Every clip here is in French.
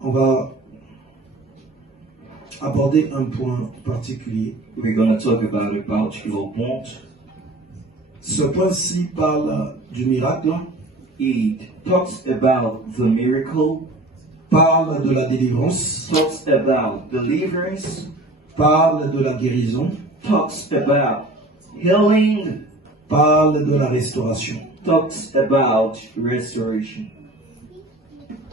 On va aborder un point particulier. We're going to talk about a particular point. Ce point-ci parle du miracle, It talks about the miracle, parle de la délivrance, talks about deliverance, parle de la guérison, talks about healing, parle de la restauration. talks about restoration.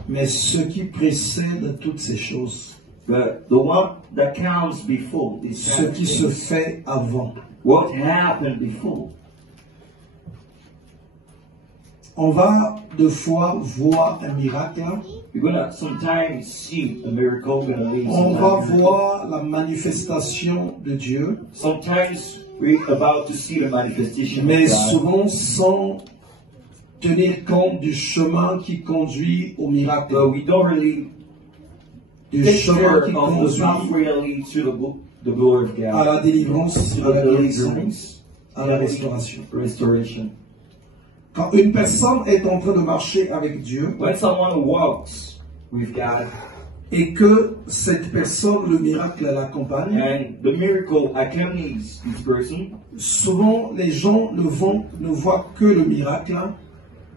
Mais ce qui précède toutes ces choses, But the one that comes before is ce qui se fait avant, what happened before. on va deux fois voir un miracle, You're gonna sometimes see a miracle, we're gonna leave on va sometimes. voir la manifestation de Dieu, Sometimes we're about to see the manifestation mais of God, souvent sans tenir compte du chemin qui conduit au miracle, but we don't really du take chemin care qui of the conduit pathway that leads to the glory of à God, la délivrance, to à la the guérison, deliverance, à la restauration. restoration. Quand une personne est en train de marcher avec Dieu When someone walks with God et que cette personne, le miracle l'accompagne, and the miracle accompanies this person, souvent les gens ne voient que le miracle,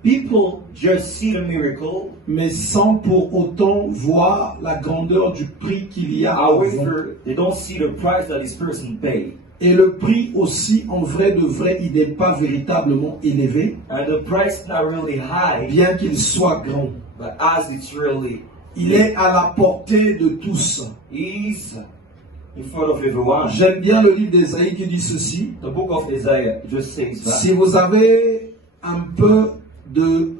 people just see the miracle. mais sans pour autant voir la grandeur du prix qu'il y a avant. However, they don't see the price that this person paid. Et le prix aussi, en vrai de vrai, il n'est pas véritablement élevé, And the price is not really high, bien qu'il soit grand. but as it's really, Il est à la portée de tous. is in front of everyone. J'aime bien le livre d'Ésaïe qui dit ceci. The book of Isaiah just says that. Si vous avez un peu de...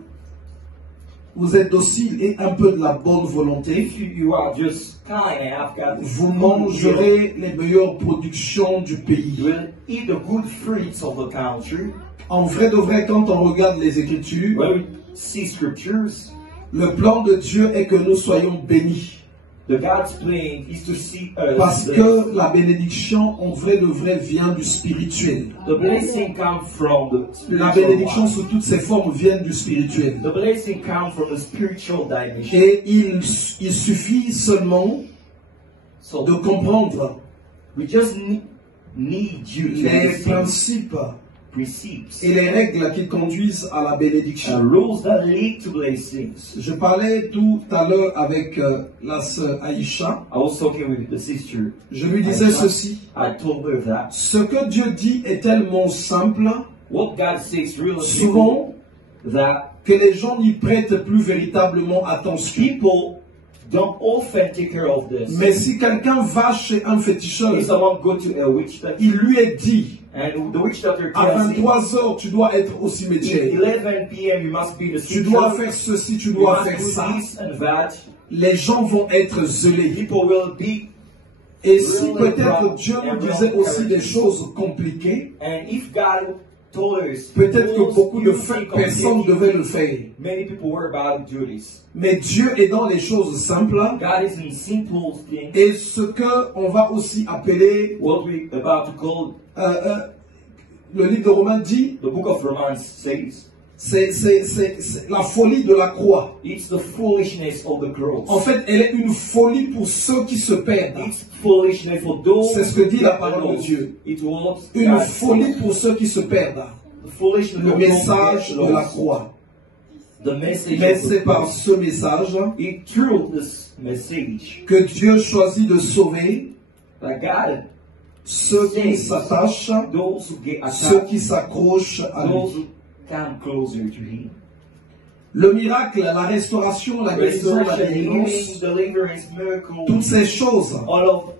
Vous êtes docile et un peu de la bonne volonté, If you are just kind and have got vous mangerez les meilleures productions du you pays. will eat the good fruits of the country. En vrai de vrai, quand on regarde les Écritures, When we see scriptures, le plan de Dieu est que nous soyons bénis. the God's plan is to see us. Parce que la bénédiction, en vrai de vrai, vient du spirituel. The blessing comes from the La spiritual bénédiction one. sous toutes ses formes vient du spirituel. The blessing comes from the spiritual dimension. Et il suffit seulement So de comprendre we just need you to les understand principes precepts et les règles qui conduisent à la and bénédiction. rules that lead to blessings. Je parlais tout à l'heure avec la sœur Aïcha. I was talking with the sister. Je lui disais ceci. I told her that Ce que Dieu dit est tellement simple, what God says really souvent, simple, that que les gens n'y prêtent plus véritablement attention. people don't often take care of this. Mais si quelqu'un va chez un féticheur, If someone go to a witch doctor il lui est dit, and the witch doctor à tells him, 23 heures, tu dois être au cimetière. 11 p.m. you must be in the Tu dois cemetery. faire ceci, tu You dois must faire do ça. this and that. Les gens vont être zélés. People will be, Et si peut-être Dieu nous disait aussi des choses compliquées, and if God told us, peut-être que beaucoup de things personnes devaient le faire. many people were about to do this. Mais Dieu est dans les choses simples. God is in simple things. Et ce que on va aussi appeler, What we about to call le livre de Romains dit, the book of Romans says, c'est la folie de la croix. it's the foolishness of the cross. En fait, elle est une folie pour ceux qui se perdent. It's foolishness for those. C'est ce que dit la who parole de don't. Dieu. It was Une God. folie pour ceux qui se perdent. The foolishness Le of those who message get de la lost. croix. The message Mais of the c'est par cross. ce message It through this message que Dieu choisit de sauver that God, ceux qui s'attachent, those who get ceux attacked, qui s'accrochent à those lui. who come closer to Him. Le miracle, la restauration, la guérison, la Restoration, délivrance, healing, deliverance, miracle, toutes ces choses all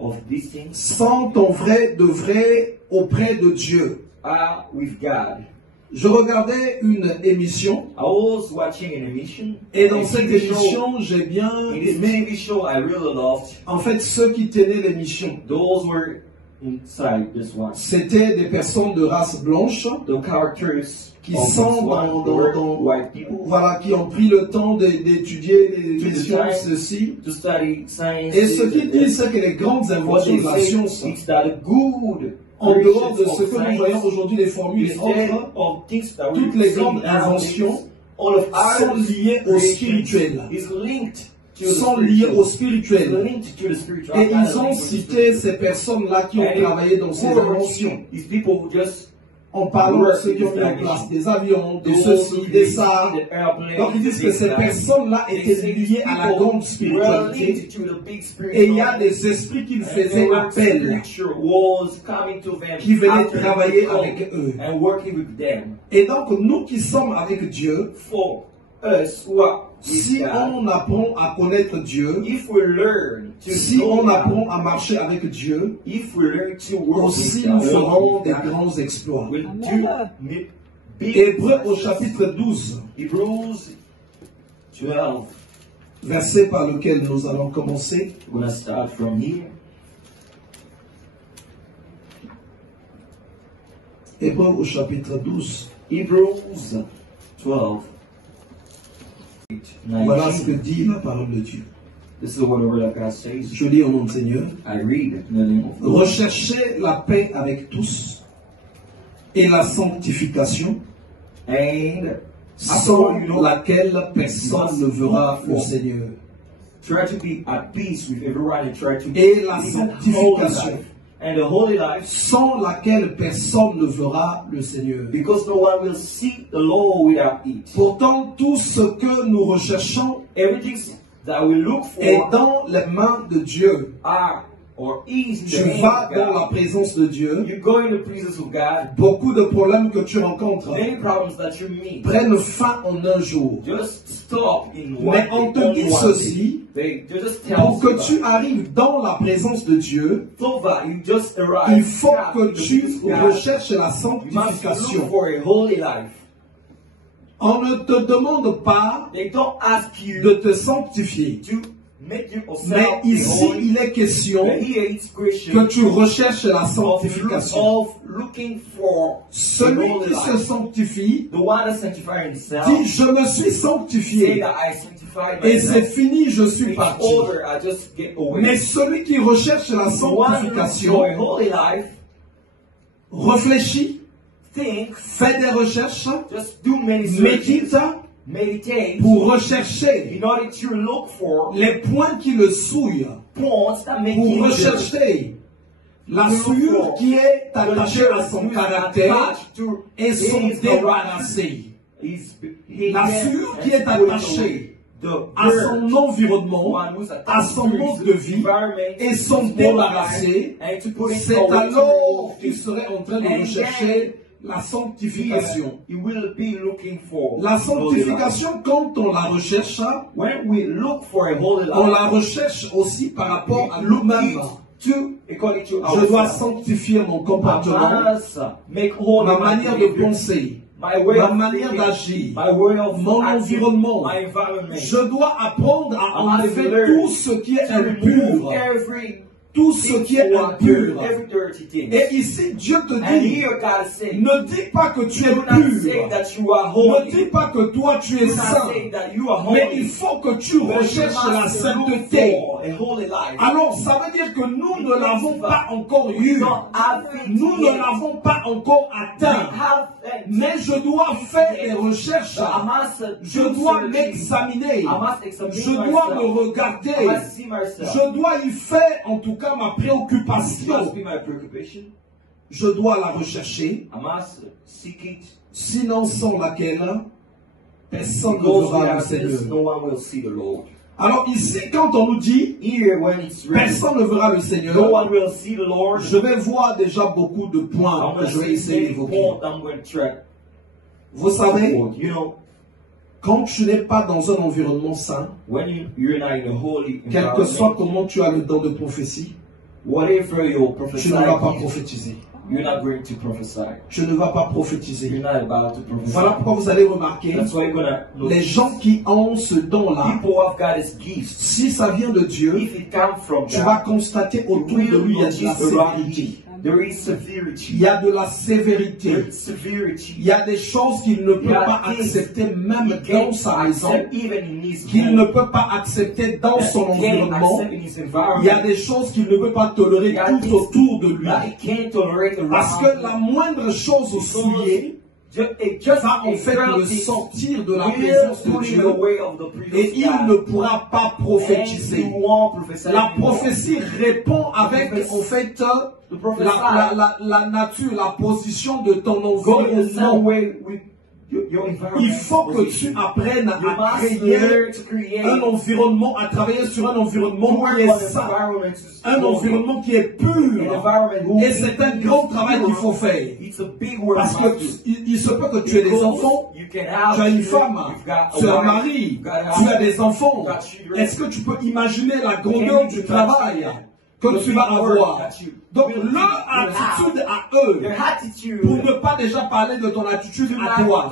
of these things sont en vrai de vrai auprès de Dieu. are with God. Je regardais une émission I was watching an émission, et dans a cette TV show. émission, j'ai bien In this aimé, TV show, I really loved en fait, ceux qui tenaient l'émission. those were inside this one. C'était des personnes de race blanche The characters qui of this sont one were white people voilà, qui ont pris le temps d'étudier les sciences, ceci. to study science. Et ce qu'ils disent, c'est que les grandes What inventions they de la say science, is that good en dehors de creations ce of que nous science, voyons aujourd'hui, les formules et instead autres, of things that toutes we les see grandes nowadays, inventions all of sont our liées au creation spirituel. is linked sont liées au spirituel. linked to the spiritual. Et ils ont cité ces personnes-là qui ont travaillé dans ces inventions. These people who just En parlant de ceux qui ont mis en place des avions, de ceci, des ça. Donc ils disent que ces personnes-là étaient liées à la grande spiritualité. Et il y a des esprits qui faisaient appel, qui venaient travailler avec eux. Et donc nous qui sommes avec Dieu, si on apprend à connaître Dieu, si on apprend à marcher avec Dieu, aussi nous ferons des grands exploits. Hébreux au chapitre 12, verset par lequel nous allons commencer. Hébreux au chapitre 12. Hebrews 12. Voilà ce que dit la parole de Dieu. This is what the word of God says. Je lis au nom du Seigneur. I read it in the name of the Lord. Recherchez la paix avec tous et la sanctification, And sans laquelle personne ne verra le Seigneur. try to be at peace with everyone and try to Et la live a holy sanctification, life. And the holy life, sans laquelle personne ne verra le Seigneur. because no one will see the Lord without it. Pourtant, tout ce que nous recherchons Everything that we look est for dans les mains de Dieu. are or is in Tu the hand vas of dans la God. présence de Dieu. You go in the presence of God. Beaucoup de problèmes que tu rencontres Many problems that you meet prennent fin en un jour. just stop in one. Mais on te in dit one ceci, day. They just tell pour que you tu arrives dans la présence de Dieu, so that you just arrive. il faut que in the tu presence of God. recherches la You must look sanctification. for a holy life. On ne te demande pas They don't ask you de te sanctifier. to make Mais yourself ici, holy. il est question But here it's que Christian tu recherches la of sanctification. looking for a Celui holy qui se life. sanctifie The one that sanctifies himself dit, je me suis say sanctifié that I sanctify et c'est myself. fini, je suis It's parti. over, I just get away. Mais celui qui recherche la The one who looks sanctification for a holy life, réfléchit, think, fait des recherches, just do many searches, médite meditate, pour rechercher in order to look for les points qui le souillent, points that make pour him rechercher la souillure qui est attachée à son caractère et son débarrasser. La souillure qui est attachée à son environnement, à son mode de vie et son débarrasser, c'est alors qu'il serait en train de rechercher la sanctification. La sanctification, quand on la recherche, When we look for a holy on life, la recherche aussi par rapport à nous-mêmes. according to Je dois ourselves. sanctifier mon comportement, I must make holy ma my manière de behavior, penser, my way ma of manière thinking, d'agir, my way of mon acting, environnement. my environment. Je dois apprendre à I must enlever learn tout ce qui est to remove impur, every tout ce qui est impur. every dirty thing. Et ici, Dieu te And dit, here God is saying, ne dis pas que tu es do not say pur, that you are ne holy. dis pas que toi tu es Do not saint, say that you are mais holy. il faut que tu But you recherches la must look sainteté. for a holy life. Alors, ça veut dire que nous ne l'avons pas encore eu. Don't have it Nous ne yet. l'avons pas encore We atteint. have it. Mais je dois faire des recherches. So I must Je do dois searching. m'examiner. I must examine Je dois myself. me regarder. I must see myself. Je dois y faire en tout cas ma It préoccupation. must be my preoccupation. Je dois la rechercher. I must seek it. Sinon, sans laquelle, personne ne Because verra le without this, Seigneur. no one will see the Lord. Alors ici, quand on nous dit, Here, when it's written, personne ne verra le no Seigneur, one will see the Lord. je vais voir déjà beaucoup de points I'm que going je vais to essayer say d'évoquer. point I'm going to try. Vous savez, You know, quand tu n'es pas dans un environnement sain, when you're not in a holy quel que soit environment, comment tu as le don de prophétie, whatever you're tu ne vas pas prophesying, prophétiser. you're not going to prophesy. Tu ne vas pas You're prophétiser. not about to prophesy. Voilà pourquoi vous allez remarquer, That's why you're gonna look. les gens qui ont ce don-là, People have got his gifts. si ça vient de Dieu, If it comes from tu vas God, constater you autour de will lui, il y a de la notice around sévérité. him. There is Il severity. y a de la sévérité. There is severity. Il y a des choses qu'il ne peut Il y a pas things accepter même He dans can't sa maison, accept even in his qu'il home. ne peut pas accepter dans That son he can't environnement. accept in his Il y a environment. des choses qu'il ne peut pas tolérer Il y a tout things autour de lui. That he can't tolerate around Parce que him. la moindre chose souillée va en fait le sortir de la présence de Dieu et il ne pourra pas prophétiser. La prophétie répond avec en fait la nature, la position de ton environnement. Il faut que tu apprennes à créer un environnement, à travailler sur un environnement qui est sain, un environnement qui est pur. Et c'est un grand travail qu'il faut faire. Parce qu'il se peut que tu aies des enfants, tu as une femme, tu as un mari, tu as des enfants. Est-ce que tu peux imaginer la grandeur du travail que tu vas avoir? Donc leur attitude à eux, pour ne pas déjà parler de ton attitude à toi,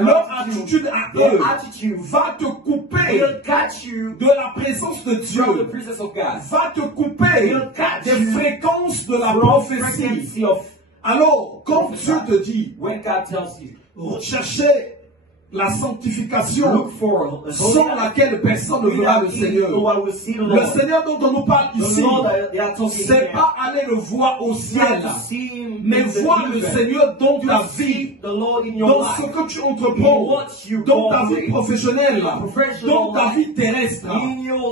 leur attitude à eux va te couper de la présence de Dieu, va te couper des fréquences de la prophétie. Alors, quand Dieu te dit, recherchez la sanctification sans laquelle personne ne verra le Seigneur. Le Seigneur dont on nous parle ici, c'est pas aller le voir au ciel, mais voir le Seigneur dans ta vie, dans ce que tu entreprends, dans ta vie professionnelle, dans ta vie terrestre.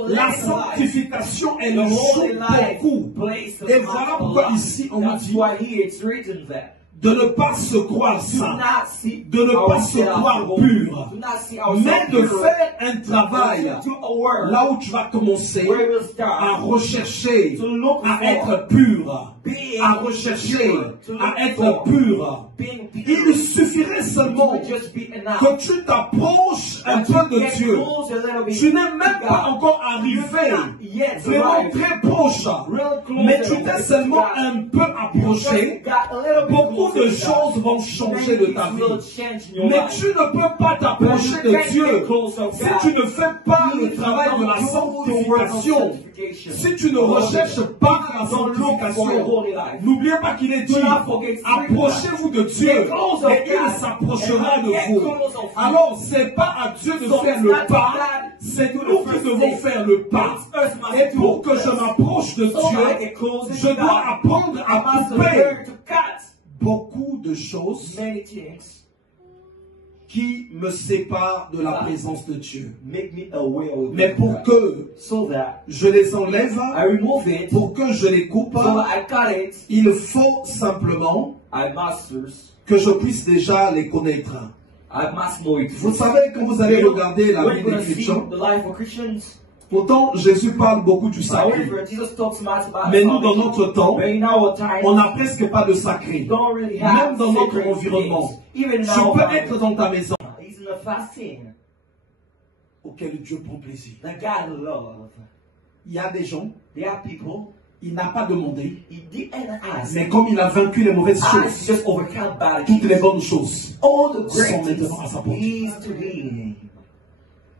La sanctification, elle joue beaucoup. Et voilà pourquoi ici on nous dit de ne pas se croire saint, de ne pas se croire pur, mais de faire un travail là où tu vas commencer à rechercher, à être pur, à rechercher, à être pur. Il suffirait seulement que tu t'approches un peu de Dieu. Tu n'es même pas encore arrivé vraiment très proche, mais tu t'es seulement un peu approché. Beaucoup de choses vont changer de ta vie. Mais tu ne peux pas t'approcher de Dieu si tu ne fais pas le travail de la sanctification. Si tu ne recherches pas la sanctification, n'oubliez pas qu'il est dit, approchez-vous de Dieu et il s'approchera de vous. Alors, c'est pas à Dieu de faire le pas, c'est nous qui devons faire le pas. Et pour que je m'approche de Dieu, je dois apprendre à couper beaucoup de choses qui me séparent de la présence de Dieu. Mais pour que je les enlève, pour que je les coupe, il faut simplement que je puisse déjà les connaître. Vous savez, quand vous allez regarder la vie des chrétiens, pourtant, Jésus parle beaucoup du sacré. Mais nous, dans notre temps, on n'a presque pas de sacré. Même dans notre environnement. Tu peux être dans ta maison auquel Dieu prend plaisir. Il y a des gens, il n'a pas demandé, mais comme il a vaincu les mauvaises choses, toutes les bonnes choses sont maintenant à sa portée.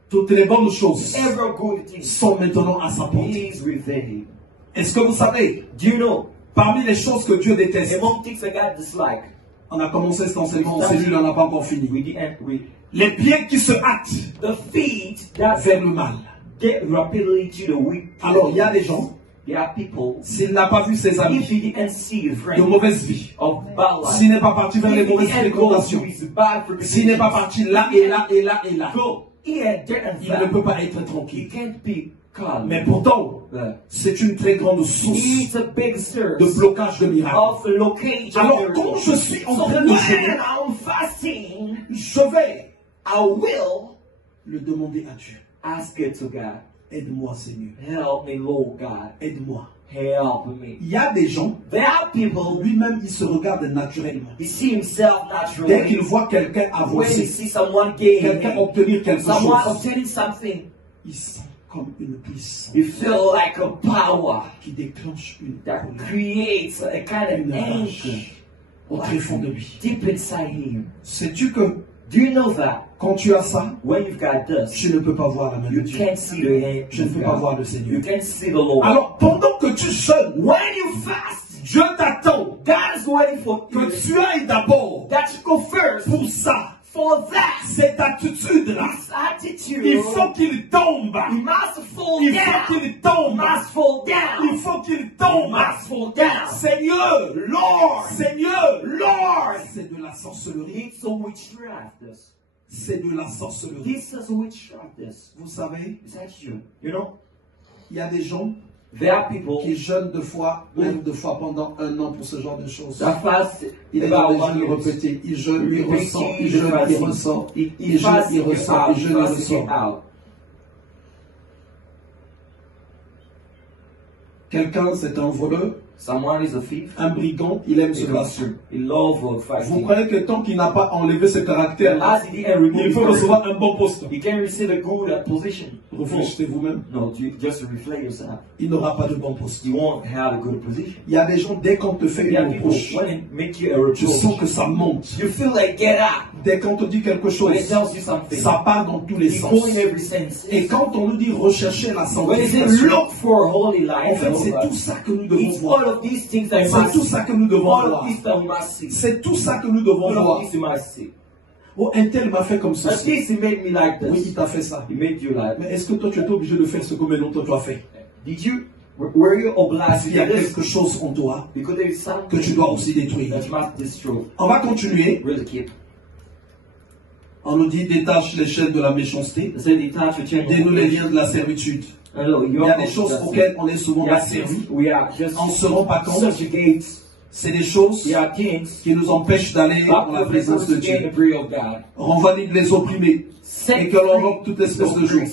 Toutes les bonnes choses sont maintenant à sa portée. Est-ce que vous savez, parmi les choses que Dieu déteste, on a commencé cet enseignement en cellule, on n'a pas encore fini. Les pieds qui se hâtent vers le mal. Alors, il y a des gens, s'il n'a pas vu ses amis de mauvaise vie, s'il n'est pas parti vers les mauvaises fréquentations, s'il n'est pas parti là et là et là et là, il ne peut pas être tranquille. Mais pourtant, c'est une très grande source de blocage de miracles. Alors, quand je suis en train de jeûner, je vais le demander à Dieu. Aide-moi, Seigneur. Help me, Lord God. Aide-moi. Help me. Il y a des gens, lui-même, il se regarde naturellement. Dès qu'il voit quelqu'un avancer, quelqu'un obtenir quelque chose, il sent comme une puissance qui déclenche une rage au très fond de lui. Sais-tu que quand tu as ça, tu ne peux pas voir la main de Dieu. Je ne peux pas voir le Seigneur. Alors, pendant que tu jeûnes, Dieu t'attend que tu ailles d'abord pour ça For that, cette attitude-là, this attitude, il faut qu'il tombe. he must fall Il down. faut qu'il tombe. Must fall down. Il faut qu'il tombe. Must fall down. Seigneur, Lord, Seigneur, Lord, c'est de la sorcellerie. it's a witchcraft. C'est de la sorcellerie. This is a witchcraft. Vous savez, Is that you? You know, il y a des gens there are people qui jeûnent deux fois, même deux fois pendant un an pour ce genre de choses. that fast Il est about déjà 1 year. répété. Il jeûne, il Repeating, ressent, il jeûne, il fasting. ressent. He Il jeûne, fasts il it ressent, out. il jeûne, il Fasts it ressent. out. Quelqu'un, c'est un voleur, Someone is a thief. un brigand, il aime se He battre. loves Vous fighting. croyez que tant qu'il n'a pas enlevé ce caractère, As he didn't remove il his peut courage, recevoir un bon poste? he can receive a good position. Réfléchissez vous-même. No, just reflect yourself. Il n'aura pas de bon poste. You won't have a good position. Il y a des gens, dès qu'on te fait There are une people, reproche, when they make you a tu sens reproach, que ça monte. you feel like get up. Dès qu'on te dit quelque chose, When it tells you something, ça part dans tous les it's sens. going in every sense. Et quand on nous dit rechercher la When it says sanctification, look for a holy en life, fait, c'est tout ça que nous devons it's voir. all of these things that you C'est must tout see. ça que nous devons All of voir. these that we must see. C'est tout ça que nous devons All of voir. these you must see. Oh, un tel m'a fait comme And ceci. this he made me like Oui, il this. t'a fait ça. He made you like. Mais est-ce que toi, tu étais obligé de faire ce que maintenant toi tu as fait? Did you? Were you obliged Il to y a do this? quelque chose en toi Because there is que something tu dois aussi détruire. that you must destroy. On va continuer. Really keep. On nous dit détache les chaînes de la méchanceté, So detach your chain. dénoue les liens de la servitude. Hello, Il y a des choses auxquelles on est souvent asservi. we are just On ne se rend pas compte. subjugates. C'est des choses There are things qui nous empêchent d'aller dans la présence de to gain Dieu. the glory of God. On valide les opprimés et que l'on rompe toute espèce de joie.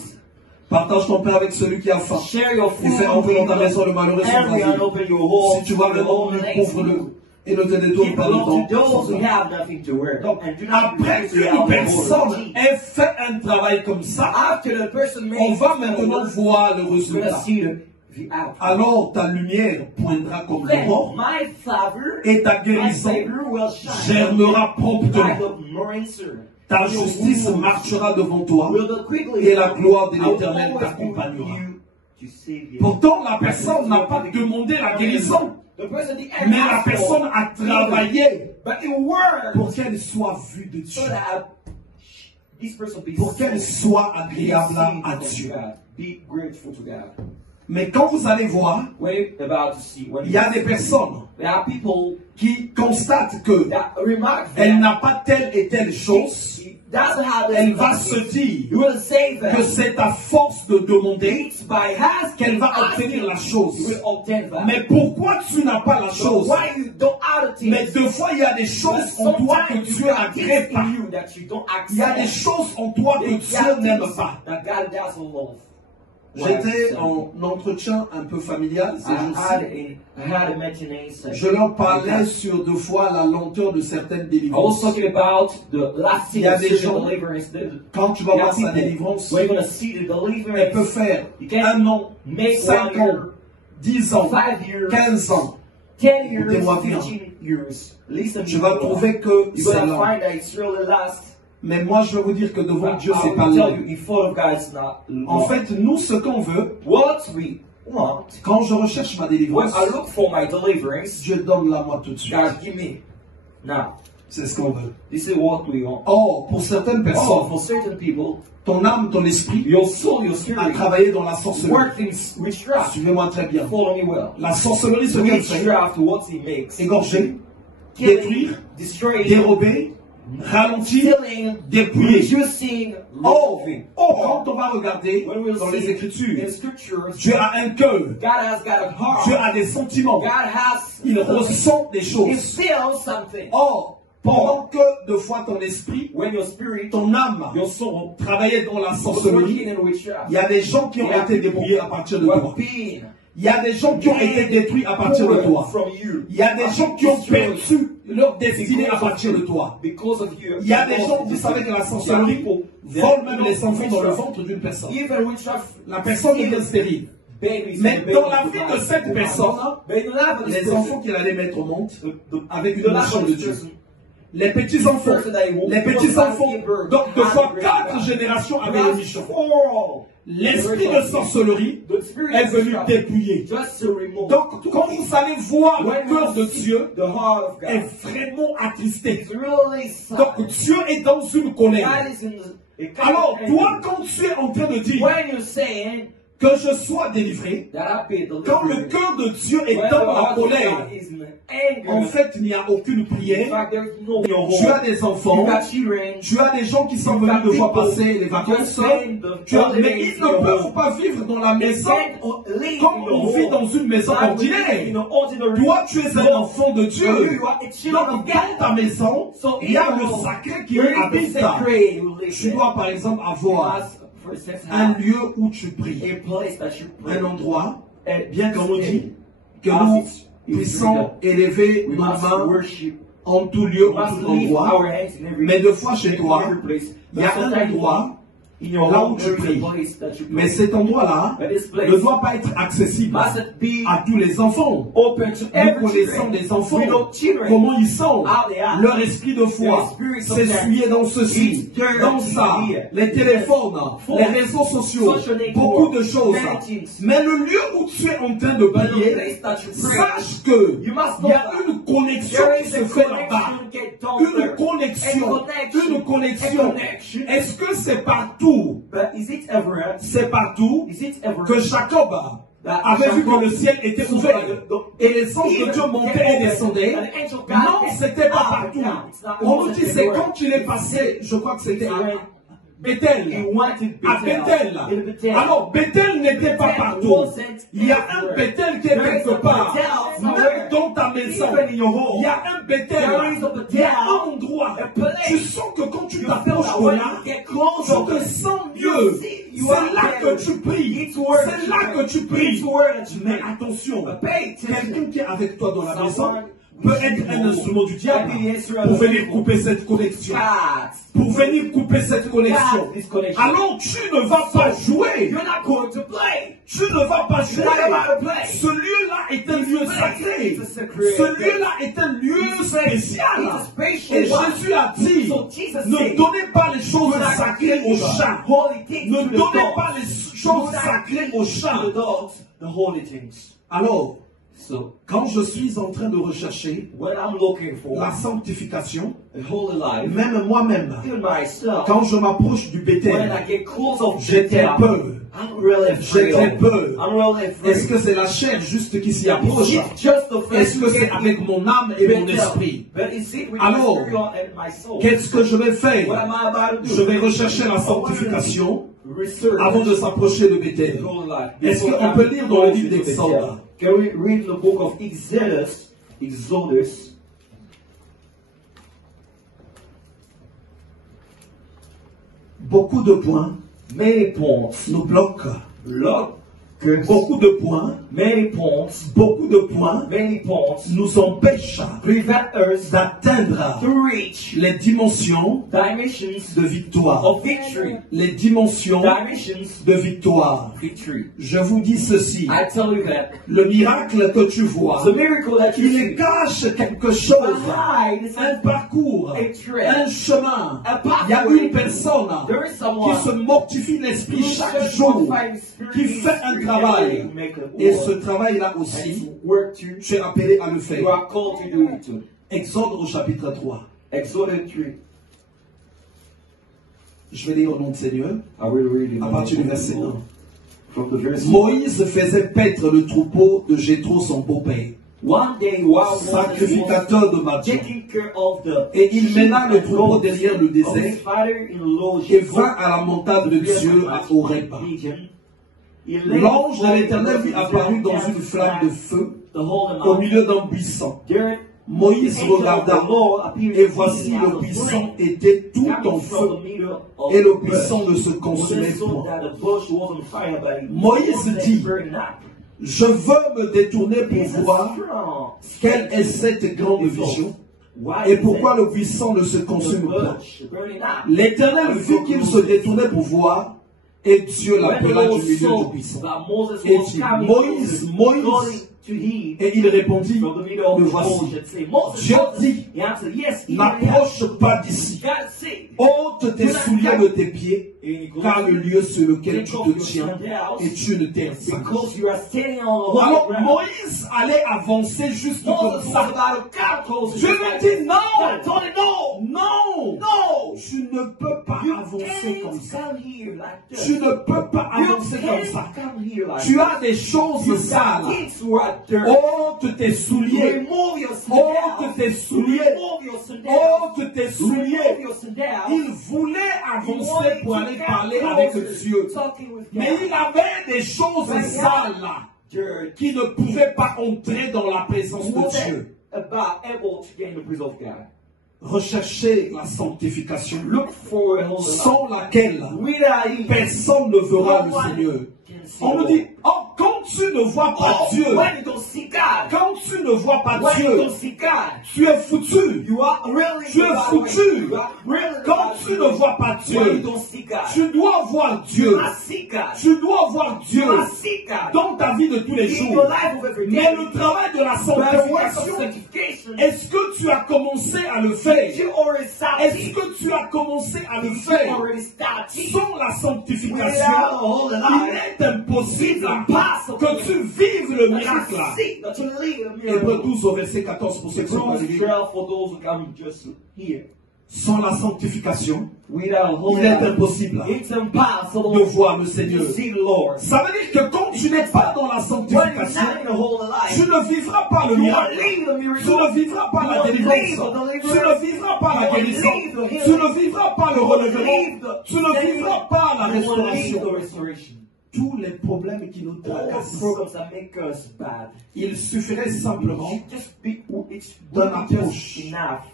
Partage ton pain avec celui qui a faim. Share your Et food fais entrer dans ta with maison le malheureux sans everyone. asile. Open your home. Si tu vois le monde, couvre-le et ne te détourne Keep pas de along to ton. those who have nothing to wear. Donc, And do not après refuse the qu'une outward personne beauty. ait fait un travail comme ça, After the person made on va it, maintenant voir le we're going to résultat. see the outcome. Alors ta lumière poindra comme Then l'aurore my favor, et ta my guérison favor will shine germera like promptement. a morning sun. Ta justice marchera devant toi Will the quickly et la gloire de I will l'Éternel always t'accompagnera. be with you to save you. Pourtant, la personne n'a pas demandé la guérison, The person didn't mais la ask for personne a travaillé but it worked pour qu'elle soit vue de so Dieu, that this person be pour qu'elle soit be agréable seen à to Dieu. God. Be grateful to God. Mais quand vous allez voir, When you're about to see, when il y a des personnes there are people qui constatent que that remark elle that n'a pas telle et telle chose, she doesn't have elle this va quality. se dire You will say que that c'est à force de demander it's by asking qu'elle va obtenir la you chose. will obtain that. Mais pourquoi tu n'as pas la But chose? why you don't have the Mais things? deux fois, il y a des choses en toi que Sometimes Dieu you have things n'agrée pas. in you that you don't Il y a des accept. choses en toi que There Dieu are n'aime things pas. that God doesn't love. J'étais en entretien un peu familial ces jours-ci. I had a maintenance. Je leur parlais sur deux fois la lenteur de certaines I was délivrances. talking about the last Il y a des spiritual gens- deliverance. Quand tu vas voir sa délivrance, We're going to see the elle peut deliverance. faire You can un an, make 5 1 ans, year, 10 ans, 5 years, 15 ans. 10 years, Écoutez-moi bien. 15 years. Listen Tu to vas me. trouver que You're c'est going to lent. find that it's really last. Mais moi, je vais vous dire que devant But Dieu, I c'est pas will lent. tell you, in front of God, it's not En long. fait, nous, ce qu'on veut, What we want, quand je recherche ma when délivrance, I look for my deliverance, Dieu donne-la moi tout de suite. God, give me. Now, C'est ce qu'on veut. this is what we want. Or, pour certaines Oh, personnes, for certain people, ton âme, ton esprit your soul, your a spirit, travaillé dans la sorcellerie. working witchcraft. Suivez-moi très bien. Follow me well. La sorcellerie, ce qu'elle fait, Witchcraft, what it makes. égorger, Killing, détruire, destroying, dérober, ralentir, stealing, dépouiller. reducing, Oh, loving. quand on va regarder When we'll dans see les Écritures, in scriptures, Dieu a un cœur, God has got a heart. Dieu a des sentiments, God has il ressent des He choses. feels something. Or, pendant que de fois ton esprit, When your spirit, ton âme, your soul, travaillait dans la was sorcellerie, working in witchcraft, il y a des gens qui ont Yeah. été débrouillés à partir de were toi. being Il y a des gens qui ont été détruits à partir de toi. from you. Il y a des gens qui ont perdu leur destinée à partir de toi. Because of you. Il y a des gens, vous savez que la sorcellerie vole même les enfants dans le ventre d'une personne. Even witchcraft, La personne devient stérile. babies. Mais dans la vie de cette personne, But in the life of this les person, enfants qu'il allait mettre au monde avec une the life notion of de this Dieu. person, Les petits-enfants, donc de fois 4 générations avaient le That's Michon. all. l'esprit de sorcellerie The spirit est of venu destruction, dépouiller. just to remove. Donc, quand vous allez voir When le cœur you de see Dieu, the heart of est God, vraiment attristé. it's really sad. Donc, Dieu est dans une colère. God is in the Alors, toi, quand tu es en train de dire when you're saying que je sois délivré, that I be delivered, quand le cœur de Dieu est when dans the la heart of colère, God is in anger, en fait, il n'y a aucune in prière. fact, there's no Tu as des enfants, you got children, tu as des gens qui sont venus de fois passer les vacances, mais ils ne peuvent pas vivre dans la maison comme on vit dans une maison ordinaire. Toi, tu es un enfant de Dieu. Donc, dans ta maison, il y a le sacré qui habite. Tu dois, par exemple, avoir un lieu où tu pries, un endroit, bien qu'on nous dit que nous puissions élever nos mains en tout lieu, en tout endroit, mais deux fois chez toi, il y a un endroit là où tu pries. Mais cet endroit-là ne doit pas être accessible à tous les enfants. Nous connaissons des enfants, comment ils sont, leur esprit de foi, s'essuyer dans ceci, dans ça, les téléphones, les réseaux sociaux, beaucoup de choses. Mais le lieu où tu es en train de prier, sache qu'il y a une connexion qui se fait là-bas. Une connexion. Est-ce que c'est partout? C'est partout que Jacob avait vu que le ciel était ouvert et les anges de Dieu montaient et descendaient. Non, c'était pas partout. On nous dit c'est quand il est passé, je crois que c'était à Bethel. À Bethel. Alors Bethel n'était pas partout. Il y a un Bethel qui est quelque part. Même dans ta maison, il y a un Bethel. Il y a un endroit. Tu sens que quand tu t'approches au là, tu te sens mieux. C'est là que tu pries. C'est là que tu pries. Mais attention, quelqu'un qui est avec toi dans la maison peut être un instrument du diable pour venir couper cette connexion. Pour venir couper cette connexion. Alors tu ne vas pas jouer. Tu ne vas pas jouer. Ce lieu-là est un lieu sacré. Ce lieu-là est un lieu spécial. Et Jésus a dit, ne donnez pas les choses sacrées aux chats. Ne donnez pas les choses sacrées aux chats. Alors, quand je suis en train de rechercher la sanctification, même moi-même, quand je m'approche du Bethel, j'ai très peur. J'ai très peur. Est-ce que c'est la chair juste qui s'y approche? Est-ce que c'est avec mon âme et mon esprit? Alors, qu'est-ce que je vais faire? Je vais rechercher la sanctification avant de s'approcher de Bethel. Est-ce qu'on peut lire dans le livre d'Exode? Can we read the book of Exodus? Beaucoup de points nous bloquent. Beaucoup de points nous empêchent d'atteindre les dimensions de victoire. Les dimensions de victoire. Je vous dis ceci. Le miracle que tu vois, il cache quelque chose. Un parcours, un chemin. Il y a une personne qui se mortifie l'esprit chaque jour, qui fait un travail. Et ce travail-là aussi, tu es appelé à le faire. Exode au chapitre 3. Je vais lire au nom de Seigneur. À partir du verset 1. Moïse faisait paître le troupeau de Jéthro son beau-père, sacrificateur de Madian. Et il mena le troupeau derrière le désert et vint à la montagne de Dieu à Horeb. L'ange de l'Éternel lui apparut dans une flamme de feu au milieu d'un buisson. Moïse regarda et voici le buisson était tout en feu et le buisson ne se consumait point. Moïse dit, je veux me détourner pour voir quelle est cette grande vision et pourquoi le buisson ne se consume pas. L'Éternel vit qu'il se détournait pour voir. Et Dieu l'appela du milieu du buisson. Et dit, Moïse, Moïse. to heed Et il répondit, from the middle of me the voici. ocean, say, Moses, Dieu dit, he answered, yes, even n'approche pas d'ici. God said, Ôte tes souliers de tes pieds, car le lieu sur lequel tu te tiens est une terre sainte. because you are standing on the holy Alors ground. Moïse allait avancer juste comme Moses was ça. about to come closer. Dieu lui dit non, God told him, no, non, no, tu ne peux pas you avancer comme can't ça. come here like that. Tu ne peux pas You avancer comme ça. can't come here like Tu that. as des choses You sales. got things who are dirty. Ôte tes souliers. Remove your Ôte sandals. tes souliers. Remove your sandals. Ôte tes Remove souliers. your sandals. Il voulait He avancer wanted pour to aller come parler closer, avec Dieu. talking with Mais God. il avait des choses sales Dirty. qui ne pouvaient pas entrer dans la présence He de wasn't Dieu. about able to gain the praise of God. Recherchez la sanctification, Look for a holy life. sans laquelle Without it, personne ne verra no le one Seigneur. can see On nous God. dit, oh, quand tu ne vois pas Oh, Dieu, when you don't see God, quand tu ne vois pas when you Dieu, don't see God, tu es foutu. you are really Tu es about foutu. You are really Quand about tu ne vois pas when you Dieu, don't see God, tu dois voir Dieu. you must see God. Tu dois voir Dieu You must see God dans ta vie de tous les in your jours. life of every day. Mais le travail de la But the work of sanctification, sanctification, est-ce que tu as commencé à le faire? you already started. Est-ce que tu as commencé à le You faire? already started. Sans la sanctification, Without a holy il life, est impossible it's impossible que tu vives le that miracle. you see, that you live a Hébreux miracle. 12 au verset 14 pour ceux qui sont Hebrews arrivés. 12 for those who come just here. Sans la sanctification, Without a holy il est life, impossible it's impossible de voir le Seigneur. to see the Lord. Ça veut dire que quand tu n'es pas dans la When you're sanctification, not in a holy tu life, ne vivras pas le you won't miracle. leave the Tu miracle. ne vivras pas la délivrance. Tu ne vivras pas la guérison. Tu ne vivras pas le relèvement. Tu ne vivras pas la You won't leave the restauration. restoration. Tous les problèmes qui nous All tracassent, programs that make us bad. il suffirait simplement Just be, it's D'un really just approche. enough.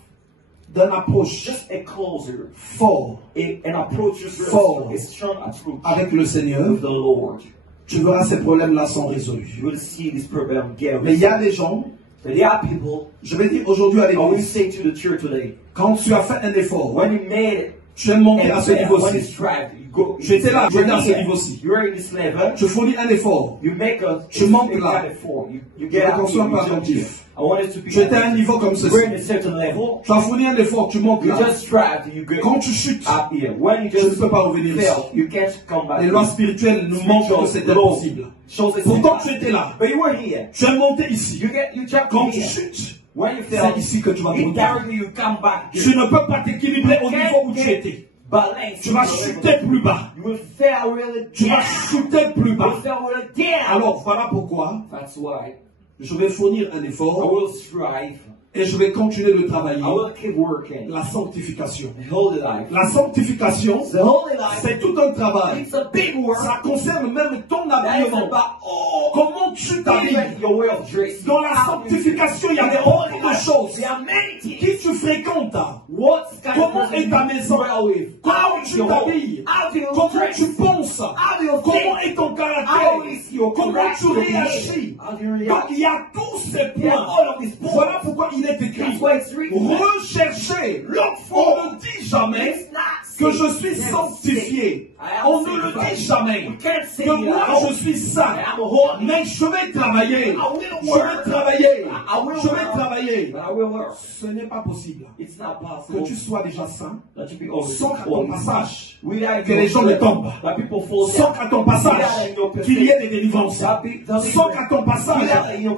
d'une approche Just a closer, forte an approach, Fort. a strong approach avec le Seigneur. with the Lord. Tu verras ces problèmes-là sont résolus. You will see this problem get Mais il y a des gens, But there are people, je vais dire aujourd'hui à I will l'église, say to the church today, quand tu as fait un effort, when you made it, tu es monté à and ce when you niveau-ci. strive, you go. J'étais là, you're j'étais à ce here, niveau-ci. you're in this level. Tu fournis un effort. You make a. Tu montes you là. got it for you. You Je get veux out qu'on soit here, pas you jump attentif. here. I want it to be. Tu étais à un niveau comme ceci. We're in a certain level. Tu as fourni un effort, tu montes You là. just strive, you get Quand tu chutes, up here. When you je ne just peux pas revenir ici. fail, you can't come back. Les lois spirituelles nous montrent que c'est impossible. Shows it's Pourtant, tu impossible. étais là. But you were here. Tu es monté ici. You jump Quand tu here. chutes, When you c'est fail, ici que tu vas te retrouver. indirectly you come back here. Tu ne peux pas t'équilibrer au niveau où tu étais. Balance. Tu vas chuter plus bas. You will fail really Tu vas down. chuter plus You bas. will fail really down. Alors, voilà pourquoi That's why je vais fournir un I effort will strive. et je vais continuer de travailler I will keep working. la sanctification. The holy life. La sanctification, The holy life. c'est tout un travail. It's a big work. Ça concerne même ton That is habillement. about all. Comment tu t'habilles. Even your way of dressing. Dans la sanctification, il y a In the beaucoup holy de life, choses. there are many things. Qui tu fréquentes? What kind Comment of est ta person maison? you dwell with? Comment How is tu your home? t'habilles? How do you Comment dress? tu penses? How do you Comment think? est ton How caractère? is your Comment tu character? réagis? How do you Donc react? il y a tous ces There are points. all of these points. Voilà pourquoi il est écrit. That's why it's written. Recherchez. Look On for. ne dit jamais It's not que safe. je suis Never sanctifié. safe. I am On ne le sanctified. dit jamais. You can't say Que moi that. je suis saint. I am holy. Mais je vais travailler. I will Je work. vais travailler. I will Je vais work. travailler. But I will work. Ce n'est pas possible It's not que possible tu sois déjà saint that you be always sans qu'à ton passage, without que les gens ne tombent. That people fall sans down. qu'à ton passage, qu'il y ait des délivrances, sans qu'à ton passage,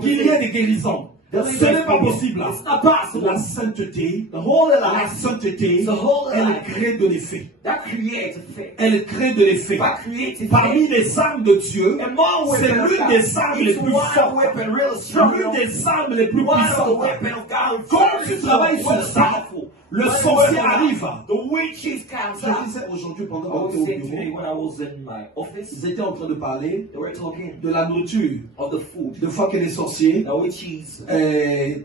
qu'il y ait des guérisons. Ce n'est pas possible. It's not possible. La sainteté, The holy la life sainteté, The holy elle life. crée de l'effet. that creates a faith. Elle crée de l'effet. That creates a Parmi faith. les armes de Dieu, Among c'est weapons of l'une God, des armes les it's plus one fortes. weapon really strong. L'une des armes les plus One of the puissantes. weapons of God. Quand tu travailles sur ça, powerful. le One sorcier weapon, arrive. The witches comes Je out. disais aujourd'hui pendant I qu'on was était au saying today bureau, when I was in my office, ils étaient en train de parler they were talking de la nourriture. of the food. Des fois que les sorciers The witches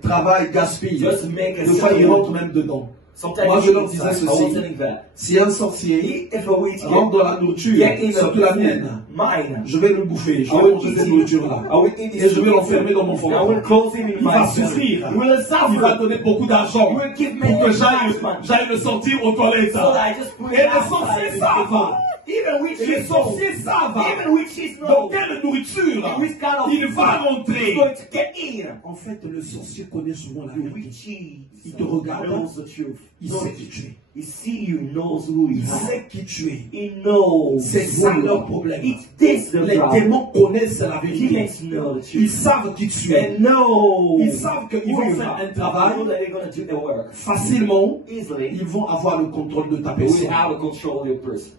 travaillent, gaspillent. just make a Des fois, ils certain- rentrent même dedans. Sometimes Moi, je leur disais I ceci. was telling that. Si un sorcier If a witch rentre dans la nourriture, get in surtout la mienne, mine, je vais le bouffer. Je I vais will manger eat cette him. nourriture-là. I will eat Et his je vais food. l'enfermer dans mon I will foyer. close him in Il my va cell. souffrir. He will Il suffer. va donner beaucoup d'argent He will give pour me que money. j'aille le sortir aux toilettes. So that I just put Et it les outside sorciers and savent. give it. Even Et les witches know. sorciers savent Even witches dans know. quelle nourriture Which kind of il va food rentrer. is going to get in. En fait, le sorcier connaît souvent la The vérité. witches Il te regarde. knows the truth. Il sait qui tu es. He see you, knows who you Il are. sait qui tu es. He knows. C'est ça who you leur are. problème. It is the Les problem. démons connaissent la vérité. Demons know the Ils truth. savent qui tu es. They know. Ils savent qu'ils who vont you faire are. un They travail know that they're going to do their work facilement. easily. Ils vont avoir le contrôle de ta But we personne. have to control your person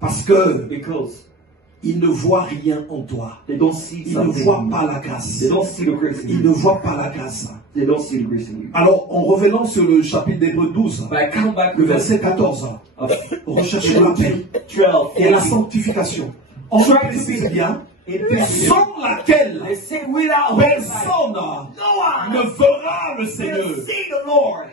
Parce que because ils ne voient rien en toi. they don't see Ils ne something. voient pas la grâce. They don't see the grace in Ils you. ne voient pas la grâce. They don't see the grace in you. Alors, en revenant sur le chapitre d'Hébreux 12, But I come back le to verset 14, recherchez la paix 12 et la sanctification. En Try to précise be bien, in peace. sans laquelle They say without hope, personne no one ne verra le Seigneur. will see the Lord.